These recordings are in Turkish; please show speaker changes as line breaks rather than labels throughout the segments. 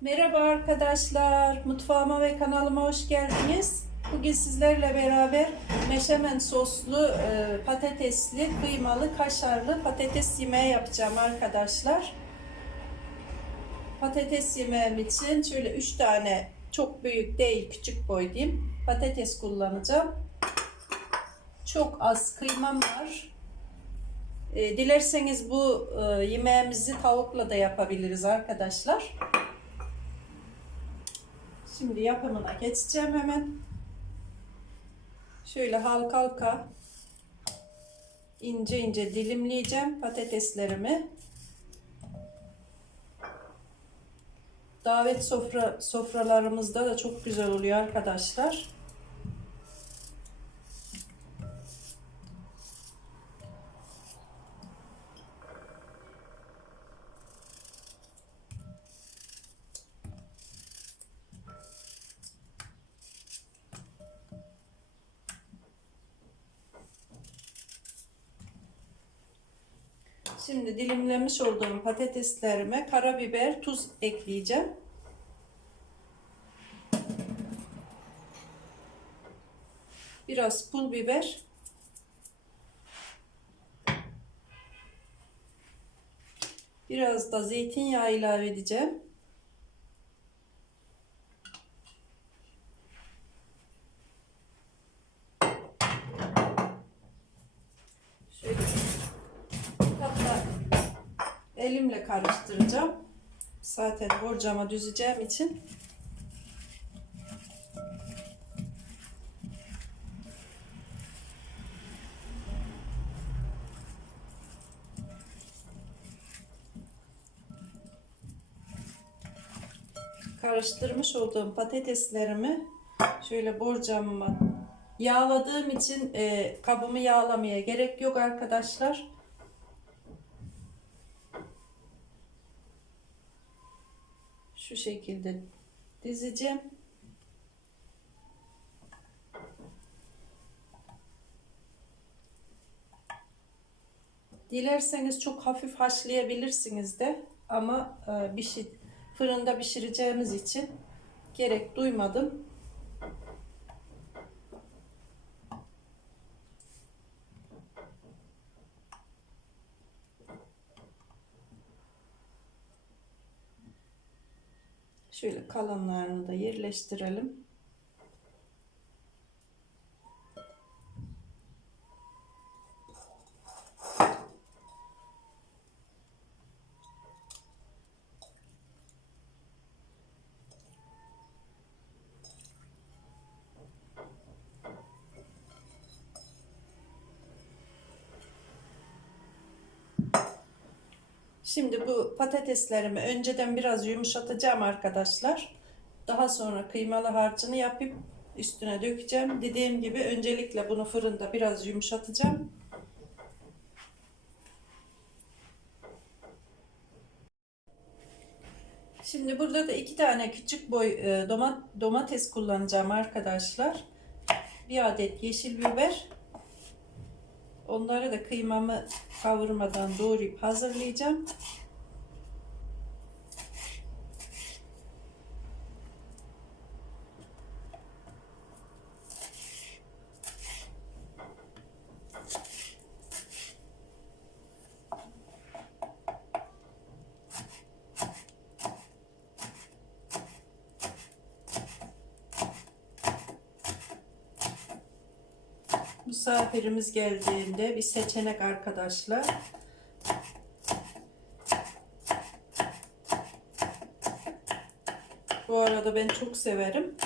Merhaba arkadaşlar, mutfağıma ve kanalıma hoş geldiniz. Bugün sizlerle beraber meşemen soslu, e, patatesli, kıymalı, kaşarlı patates yemeği yapacağım arkadaşlar. Patates yemeğim için şöyle 3 tane çok büyük değil, küçük boy diyeyim, patates kullanacağım. Çok az kıymam var. E, dilerseniz bu e, yemeğimizi tavukla da yapabiliriz arkadaşlar. Şimdi yapımına geçeceğim hemen. Şöyle halka halka ince ince dilimleyeceğim patateslerimi. Davet sofra sofralarımızda da çok güzel oluyor arkadaşlar. Şimdi dilimlemiş olduğum patateslerime karabiber, tuz ekleyeceğim. Biraz pul biber. Biraz da zeytinyağı ilave edeceğim. Şöyle Hatta elimle karıştıracağım. Zaten borcama düzeceğim için. Karıştırmış olduğum patateslerimi şöyle borcamıma yağladığım için e, kabımı yağlamaya gerek yok arkadaşlar. Şu şekilde dizeceğim. Dilerseniz çok hafif haşlayabilirsiniz de ama e, bir şey fırında pişireceğimiz için gerek duymadım. Şöyle kalanlarını da yerleştirelim. Şimdi bu patateslerimi önceden biraz yumuşatacağım arkadaşlar. Daha sonra kıymalı harcını yapıp üstüne dökeceğim. Dediğim gibi öncelikle bunu fırında biraz yumuşatacağım. Şimdi burada da iki tane küçük boy e, domat, domates kullanacağım arkadaşlar. Bir adet yeşil biber. Onları da kıymamı kavurmadan doğrayıp hazırlayacağım. Misafirimiz geldiğinde bir seçenek arkadaşlar. Bu arada ben çok severim.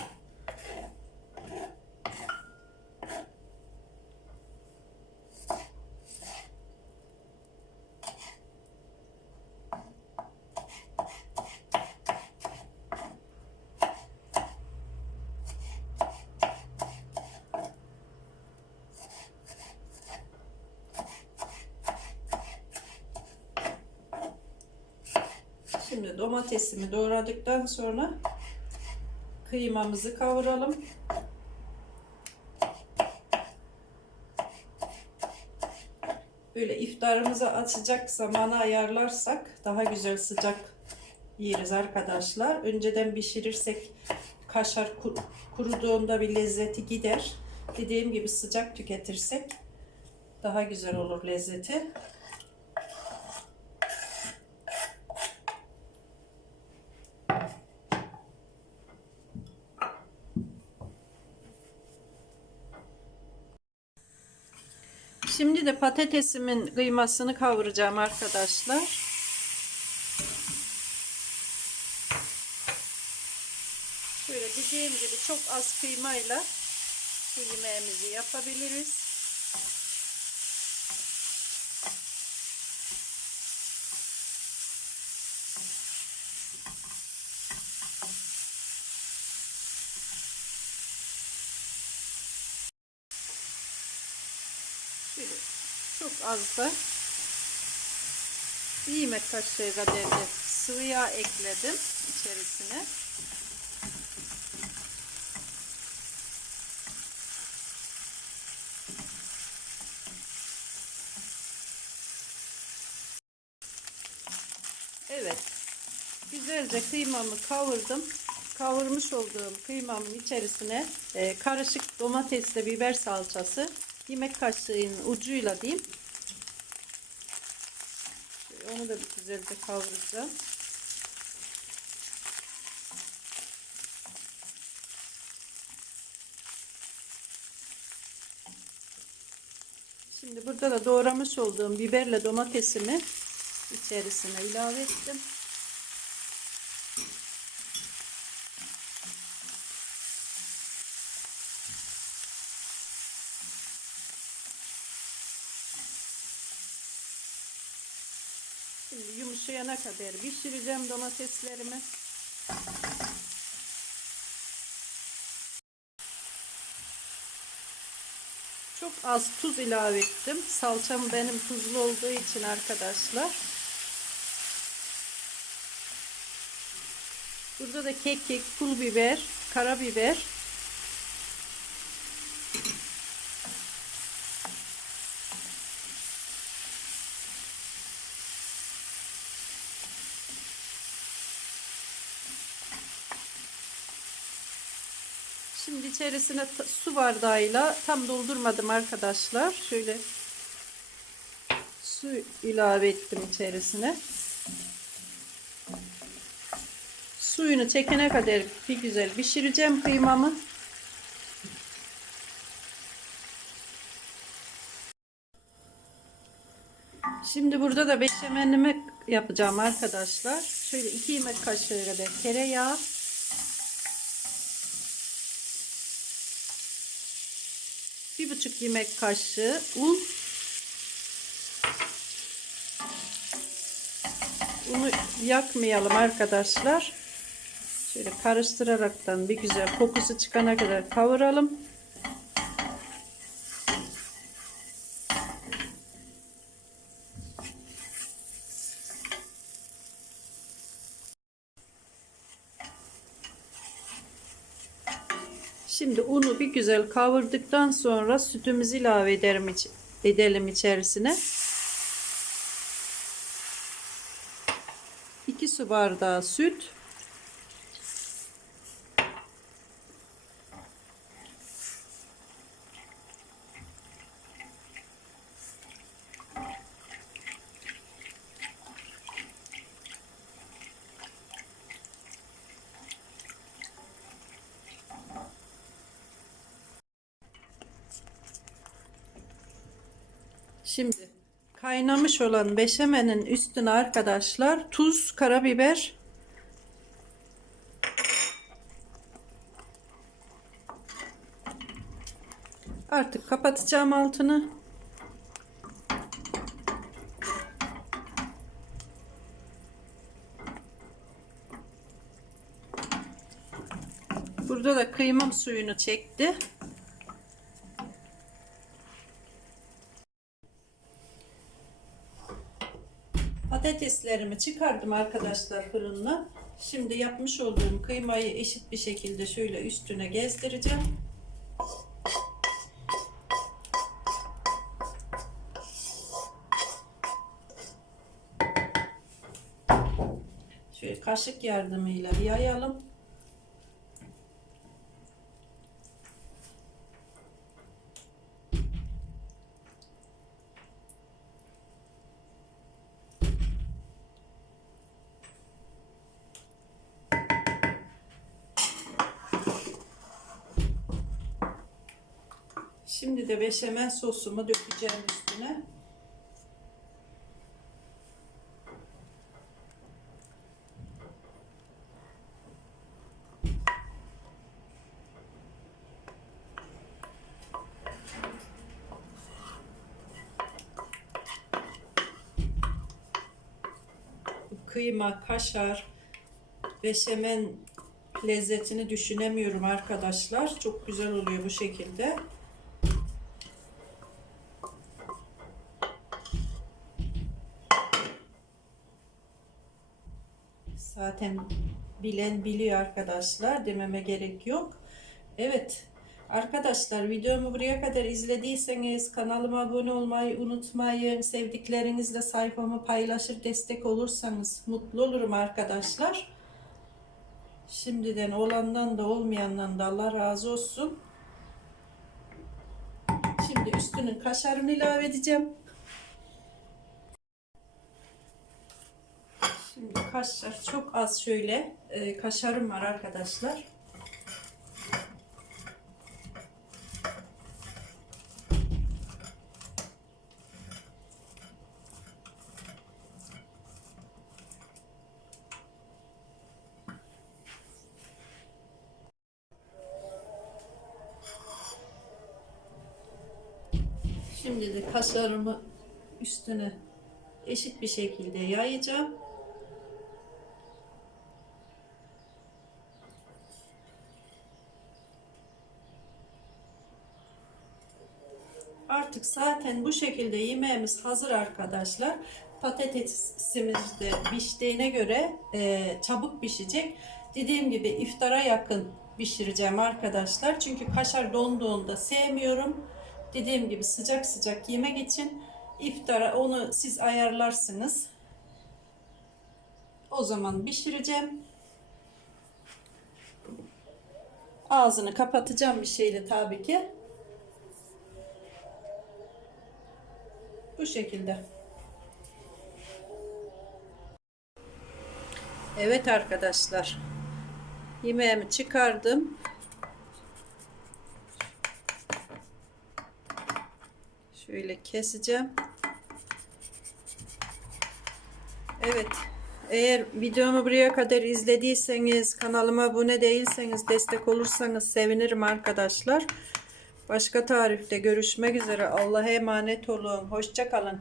Şimdi domatesimi doğradıktan sonra kıymamızı kavuralım. Böyle iftarımızı açacak zamanı ayarlarsak daha güzel sıcak yeriz arkadaşlar. Önceden pişirirsek kaşar kur- kuruduğunda bir lezzeti gider. Dediğim gibi sıcak tüketirsek daha güzel olur lezzeti. Şimdi patatesimin kıymasını kavuracağım arkadaşlar. Böyle dediğim gibi çok az kıymayla bu yemeğimizi yapabiliriz. Şöyle çok az da bir yemek kaşığı kadar da sıvı yağ ekledim içerisine. Evet. Güzelce kıymamı kavurdum. Kavurmuş olduğum kıymamın içerisine e, karışık domatesle biber salçası yemek kaşığının ucuyla diyeyim. Şöyle Onu da bir güzelce kavuracağım. Şimdi burada da doğramış olduğum biberle domatesimi içerisine ilave ettim. Şimdi yumuşayana kadar pişireceğim domateslerimi. Çok az tuz ilave ettim. Salçam benim tuzlu olduğu için arkadaşlar. Burada da kekik, pul biber, karabiber. Şimdi içerisine su bardağıyla tam doldurmadım arkadaşlar. Şöyle su ilave ettim içerisine. Suyunu çekene kadar bir güzel pişireceğim kıymamı. Şimdi burada da beşamelimi yapacağım arkadaşlar. Şöyle iki yemek kaşığı kadar tereyağı. Bir buçuk yemek kaşığı un. Unu yakmayalım arkadaşlar. Şöyle karıştıraraktan bir güzel kokusu çıkana kadar kavuralım. Şimdi unu bir güzel kavurduktan sonra sütümüzü ilave ederim edelim içerisine. 2 su bardağı süt. Şimdi kaynamış olan beşamenin üstüne arkadaşlar tuz, karabiber Artık kapatacağım altını. Burada da kıymam suyunu çekti. Patateslerimi çıkardım arkadaşlar fırından. Şimdi yapmış olduğum kıymayı eşit bir şekilde şöyle üstüne gezdireceğim. Şöyle kaşık yardımıyla yayalım. Şimdi de beşamel sosumu dökeceğim üstüne. Kıyma, kaşar, beşamel lezzetini düşünemiyorum arkadaşlar. Çok güzel oluyor bu şekilde. Zaten bilen biliyor arkadaşlar. Dememe gerek yok. Evet. Arkadaşlar videomu buraya kadar izlediyseniz kanalıma abone olmayı unutmayın. Sevdiklerinizle sayfamı paylaşır destek olursanız mutlu olurum arkadaşlar. Şimdiden olandan da olmayandan da Allah razı olsun. Şimdi üstünün kaşarını ilave edeceğim. Şimdi kaşar çok az şöyle e, kaşarım var arkadaşlar. Şimdi de kaşarımı üstüne eşit bir şekilde yayacağım. Artık zaten bu şekilde yemeğimiz hazır arkadaşlar. Patatesimiz de piştiğine göre e, çabuk pişecek. Dediğim gibi iftara yakın pişireceğim arkadaşlar. Çünkü kaşar donduğunda sevmiyorum. Dediğim gibi sıcak sıcak yemek için iftara onu siz ayarlarsınız. O zaman pişireceğim. Ağzını kapatacağım bir şeyle tabii ki. Şekilde. Evet arkadaşlar. Yemeğimi çıkardım. Şöyle keseceğim. Evet. Eğer videomu buraya kadar izlediyseniz, kanalıma abone değilseniz, destek olursanız sevinirim arkadaşlar. Başka tarifte görüşmek üzere. Allah'a emanet olun. Hoşça kalın.